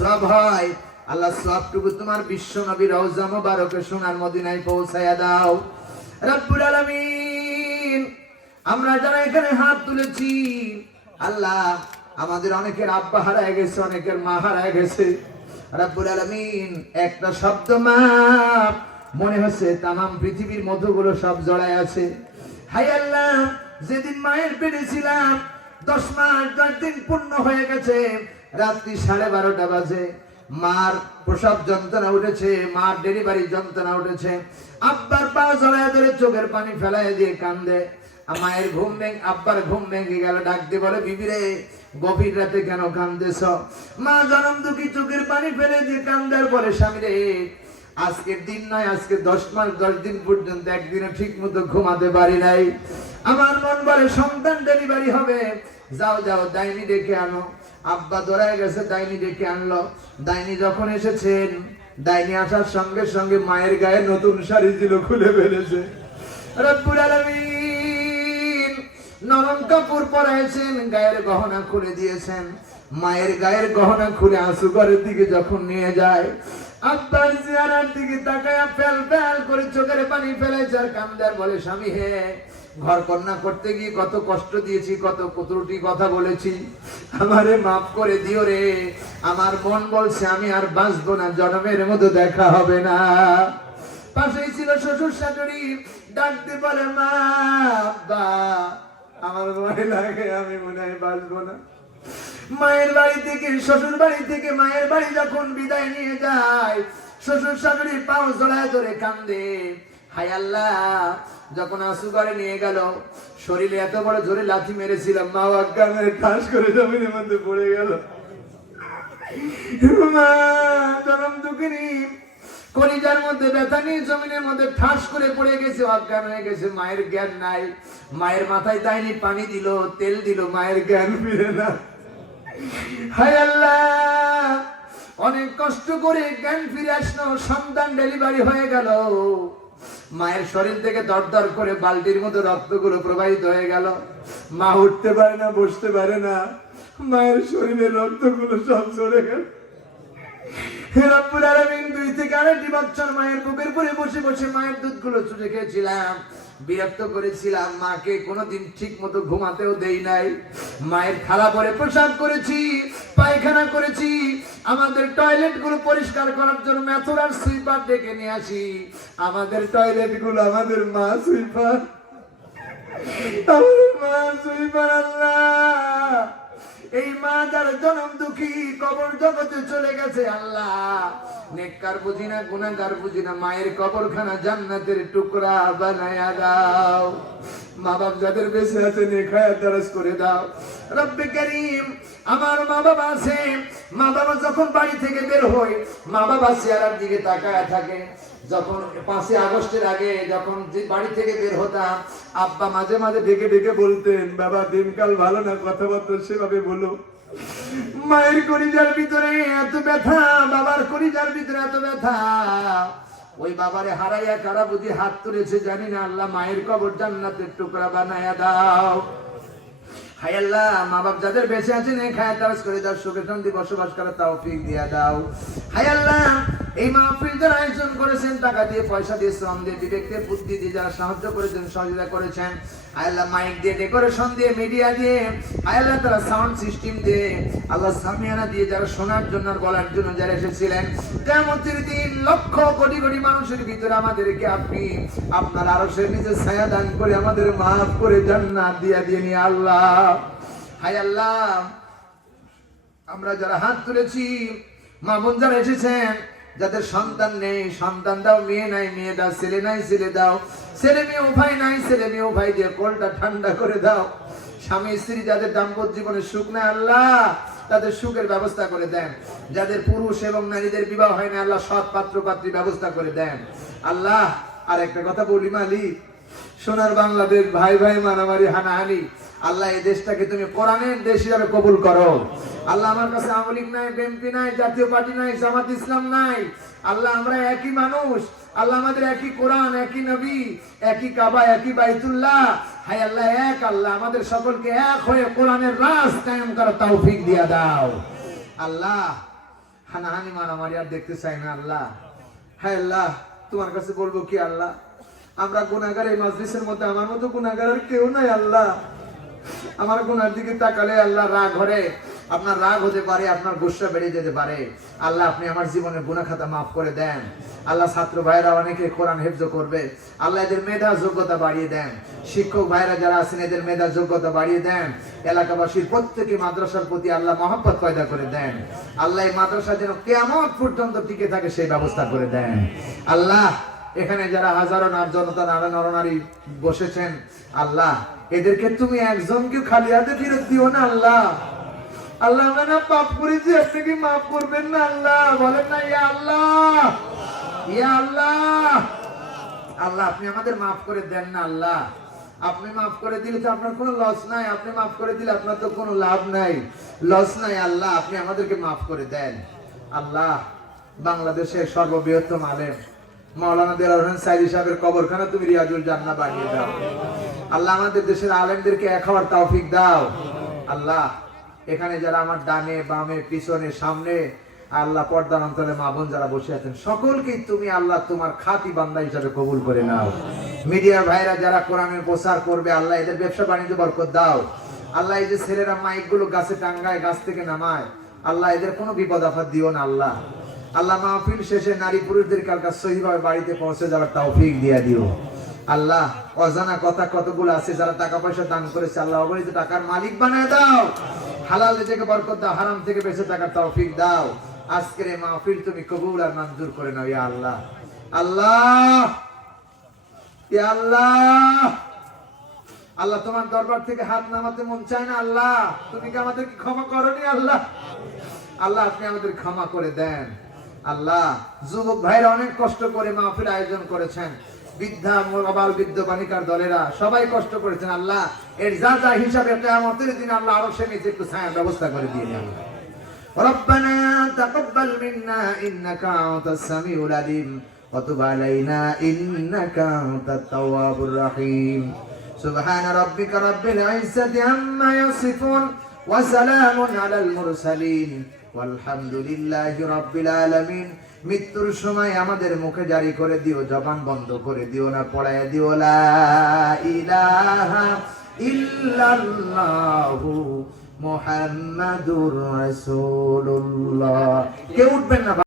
সব হয়। আল্লাহ সবটুকু তোমার বিশ্ব নবী সোনার মদিনায় দাও। রব্বুল আলামিন, আমরা যারা এখানে হাত তুলেছি, আল্লাহ আমাদের অনেকের আব্বা হারায় গেছে, অনেকের মা হারায় গেছে। রব্বুল আলামিন, একটা শব্দ মা মনে হচ্ছে তামাম পৃথিবীর মধুগুলো সব জড়ায় আছে। হাই আল্লাহ, যেদিন মায়ের পেটে ছিলাম, দশ মাস, দশ দিন পূর্ণ হয়ে গেছে। রাত্রি সাড়ে বারোটা বাজে। মার প্রসব যন্ত্রণা উঠেছে, মার ডেলিভারি যন্ত্রণা উঠেছে। আব্বার পা জড়ায় ধরে চোখের পানি ফেলায় দিয়ে কান্দে। মায়ের ঘুম ভেঙে আব্বার ঘুম ভেঙে গেল ডাকতে বলে বিবিরে গভীর রাতে কেন কান্দেছ? মা জনম দুঃখী চোখের পানি ফেলে দিয়ে কান্দার বলে, স্বামী রে, আজকের দিন নয়, আজকে দশ মাস, দশ দিন পর্যন্ত একদিনও ঠিক মতো ঘুমাতে পারি নাই। আমার মন বলে, সন্তান ডেলিভারি হবে। যাও যাও, ডাইনি ডেকে আনো। আব্বা দৌড়ায় গেছে, ডাইনি ডেকে আনলো। ডাইনি যখন এসেছেন, ডাইনি আসার সঙ্গে সঙ্গে মায়ের গায়ে নতুন শাড়ি ছিল খুলে ফেলেছে। নরম কাপড় পরাইছেন, গায়ের গহনা খুলে দিয়েছেন। মায়ের গায়ের গহনা খুলে আঁসু ঘরের দিকে যখন নিয়ে যায়, আব্বার জিয়ারার দিকে তাকায় ফেল ফেল করে চোখের পানি ফেলেছে আর কান্দার বলে, স্বামী হে ঘর কন্যা করতে গিয়ে কত কষ্ট দিয়েছি, কত কতটি কথা বলেছি। আমারে মাফ করে দিও রে, আমার মন বলছে আমি আর বাঁচবো না, জন্মের মতো দেখা হবে না। পাশেই ছিল শ্বশুর শাশুড়ি, ডাকতে পারে মা, আব্বা, আমার ভয় লাগে, আমি মনে হয় বাঁচবো না। মায়ের বাড়ি থেকে, শ্বশুর বাড়ি থেকে, মায়ের বাড়ি যখন বিদায় নিয়ে যায়, শ্বশুর শাশুড়ি পাও জড়ায় ধরে কান্দে, হায় আল্লাহ যখন আসু করে নিয়ে গেল, শরীরে এত বড় জোরে লাথি মেরেছিলাম, মা আজ্ঞা মেরে ঠাস করে জমিনের মধ্যে পড়ে গেল। মা জনম দুঃখিনী, কলিজার মধ্যে ব্যথা নিয়ে জমিনের মধ্যে ঠাস করে পড়ে গেছে, অজ্ঞান হয়ে গেছে, মায়ের জ্ঞান নাই। মায়ের মাথায় তাইনি পানি দিল, তেল দিল, মায়ের জ্ঞান ফিরে না। হায় আল্লাহ, অনেক কষ্ট করে জ্ঞান ফিরে আসলো, সন্তান ডেলিভারি হয়ে গেল। মায়ের শরীর থেকে দরদর করে বালতির মতো রক্তগুলো প্রবাহিত হয়ে গেল। মা উঠতে পারে না, বসতে পারে না। মায়ের শরীরে রক্তগুলো সব চলে গেল। কোনোদিন ঠিক মতো ঘুমাতেও নাই। মায়ের খালা পায়খানা করেছি আমাদের টয়লেটগুলো পরিষ্কার করার জন্য ম্যাথুরার সুইপার ডেকে নিয়ে আসি। আমাদের টয়লেটগুলো আমাদের মা সুইপার। মা সুইপার আল্লাহ। এই মা যার জনম দুঃখী, কবর জগতে চলে গেছে আল্লাহ। নেককার বুঝি না, গুনাহগার বুঝি না, মায়ের কবরখানা জান্নাতের টুকরা বানায়া দাও। মা বাপ যাদের বেঁচে আছে নেখায়া দরজ করে দাও। রব্বে করিম, আমার মা বাবা আছে। মা বাবা যখন বাড়ি থেকে বের হয় মা বাবা চেয়ারার দিকে তাকায় থাকে। যখন পাঁচই আগস্টের আগে যখন যে বাড়ি থেকে বের হতাম, আব্বা মাঝে মাঝে ডেকে ডেকে বলতেন, বাবা, দিনকাল ভালো না, কথাবার্তা সেভাবে বলো। মায়ের কলিজার ভিতরে এত ব্যথা, বাবার কলিজার ভিতরে এত ব্যথা। ওই বাবারে হারাইয়া কারা বুঝি হাত তুলেছে, জানি না আল্লাহ মায়ের কবর জান্নাতের টুকরা বানায়া দাও। হাই আল্লাহ মা বাপ যাদের বেঁচে আছেন খায় তারাস করে দাও, সুখে শান্তি বসবাস করার তৌফিক দিয়া দাও। হাই আল্লাহ এই মাহফিল যারা আয়োজন করেছেন, টাকা দিয়ে, পয়সা দিয়ে, শ্রম দিয়ে বিবেক দিয়ে বুদ্ধি দিয়ে যারা সাহায্য করেছেন, সহযোগিতা করেছেন হাই আল্লাহ মাইক দিয়ে ডেকোরেশন দিয়ে মিডিয়া দিয়ে হাই আল্লাহ তারা সাউন্ড সিস্টেম দিয়ে, আল্লাহ সামিয়ানা দিয়ে যারা শোনার জন্য আর বলার জন্য যারা এসেছিলেন কেমতের দিন লক্ষ কোটি কোটি মানুষের ভিতরে আমাদেরকে আপনি আপনার আরও সে নিজে ছায়া দান করে আমাদের মাফ করে জান্নাত দিয়া দিয়ে নিয়ে আল্লাহ। হাই আল্লাহ, আমরা যারা হাত তুলেছি, মা বোন যারা এসেছেন যাদের সন্তান নেই, সন্তান দাও, মেয়ে নাই, মেয়ে দাও, ছেলে নাই, ছেলে দাও। ছেলে মেয়ে, উভয় নাই, ছেলে মেয়ে, উভয় দিয়ে কোলটা ঠান্ডা করে দাও। স্বামী, স্ত্রী যাদের দাম্পত্য জীবনে সুখ না আল্লাহ তাদের সুখের ব্যবস্থা করে দেন। যাদের পুরুষ এবং নারীদের বিবাহ হয় না আল্লাহ সৎ পাত্র পাত্রী ব্যবস্থা করে দেন। আল্লাহ, আর একটা কথা বলি মালিক সোনার বাংলাদেশ ভাই ভাই মারামারি, হানাহানি, আল্লাহ এই দেশটাকে তুমি কোরআনের দেশ হিসাবে কবুল করো। আল্লাহ আমার কাছে আওয়ামী লীগ নাই বিএনপি নাই, জাতীয় পার্টি নাই, জামাত ইসলাম নাই। আল্লাহ আমরা একই মানুষ। আল্লাহ আমাদের একই কোরআন, একই নবী, একই কাবা, একই বাইতুল্লাহ। হাই আল্লাহ, এক আল্লাহ। আমাদের সকলকে এক হয়ে কোরআনের রাজ কায়েম করার তৌফিক দিয়া দাও। আল্লাহ, হানাহানি, মারামারি আর দেখতে চাই না আল্লাহ। হ্যাঁ আল্লাহ, তোমার কাছে বলব কি আল্লাহ? আমরা গুনাগার এই মাজলিসের মধ্যে, আমার মতো গুনাগার আর কেউ নাই আল্লাহ। আমার গুনার দিকে তাকালে আল্লাহ রাগ হরে আপনার রাগ হতে পারে, আপনার গুসা বেড়ে যেতে পারে। আল্লাহ, আপনি আমার জীবনের গুনা খাতা মাফ করে দেন। আল্লাহ, ছাত্র ভাইরা অনেকে কোরআন হেফজ করবে। আল্লাহ, এদের মেধা যোগ্যতা বাড়িয়ে দেন। শিক্ষক ভাইরা যারা আছেন, এদের মেধা যোগ্যতা বাড়িয়ে দেন। এলাকাবাসীর প্রত্যেকে মাদ্রাসার প্রতি আল্লাহ মহব্বত পয়দা করে দেন। আল্লাহ, এই মাদ্রাসা যেন কেমন পর্যন্ত টিকে থাকে, সেই ব্যবস্থা করে দেন। আল্লাহ, এখানে যারা হাজারো নার, জনতা নারা, নরনারী বসেছেন, আল্লাহ, এদেরকে তুমি একজনকে খালি হাতে ফেরত দিও না, আল্লাহ। আল্লাহ আমরা না পাপ করেছি আপনি কি মাফ করবেন না আল্লাহ। বলেন না, ইয়া আল্লাহ। ইয়া আল্লাহ। আল্লাহ, আপনি আমাদের মাফ করে দেন না আল্লাহ। আপনি মাফ করে দিলে তো আপনার কোনো লস নাই, আপনি মাফ করে দিলে আপনার তো কোনো লাভ নাই। লস নাই আল্লাহ, আপনি আমাদেরকে মাফ করে দেন। আল্লাহ, বাংলাদেশের সর্ববৃহত্তম আলেম মাওলানা দেলার হোসেন সাইদি সাহেবের কবরখানা তুমি রিয়াজুল জান্না বানিয়ে দাও। আল্লাহ, আমাদের দেশের আলেমদেরকে এক হওয়ার তৌফিক দাও। আল্লাহ এখানে যারা আমার ডানে, বামে, পিছনে, সামনে, আল্লাহ পর্দার অন্তরে মা বোন যারা বসে আছেন, সকলকে তুমি আল্লাহ তোমার খাতি বান্দা হিসাবে কবুল করে নাও। মিডিয়ার ভাইরা যারা কোরআনের প্রচার করবে, আল্লাহ এদের ব্যবসা বাণিজ্য বরকত দাও। আল্লাহ এই যে ছেলেরা মাইকগুলো গাছে টাঙ্গায়, গাছ থেকে নামায়, আল্লাহ এদের কোনো বিপদ আপদ দিও না আল্লাহ। আল্লাহ মাহফিল শেষে নারী পুরুষদের কালকা সহিভাবে বাড়িতে পৌঁছে যাওয়ার তৌফিক দিয়া দিও। আল্লাহ অজানা কথা কতগুলো আছে, যারা টাকা পয়সা দান করেছে, আল্লাহ অবৈধ টাকার মালিক বানায় দাও। হালাল থেকে বরকত দাও, হারাম থেকে বেঁচে থাকার তৌফিক দাও। আজকের এই মাহফিল তুমি কবুল আর মঞ্জুর করে নাও, ইয়া আল্লাহ। আল্লাহ! ইয়া আল্লাহ! আল্লাহ, তোমার দরবার থেকে হাত নামাতে মন চায় না, আল্লাহ? তুমি কি আমাদেরকে ক্ষমা করনি, আল্লাহ? আল্লাহ, আপনি আমাদের ক্ষমা করে দেন। আল্লাহ, যুবক ভাইরা অনেক কষ্ট করে মাহফিল আয়োজন করেছেন। বৃদ্ধা মোবাইল বৃদ্ধ বালিকার দলেরা সবাই কষ্ট করেছেন আল্লাহ এর যা যা হিসাবে কেয়ামতের দিন আল্লাহ আরো সে নিচে একটু ছায়া ব্যবস্থা করে দিয়ে দেন ربنا تقبل منا إنك أنت السميع العليم وتب علينا إنك أنت التواب الرحيم سبحان ربك رب العزة عما يصفون وسلام على المرسلين মৃত্যুর সময় আমাদের মুখে জারি করে দিও, জবান বন্ধ করে দিও না, পড়ায় দিও, লা ইলাহা ইল্লাল্লাহু কেউ উঠবেন না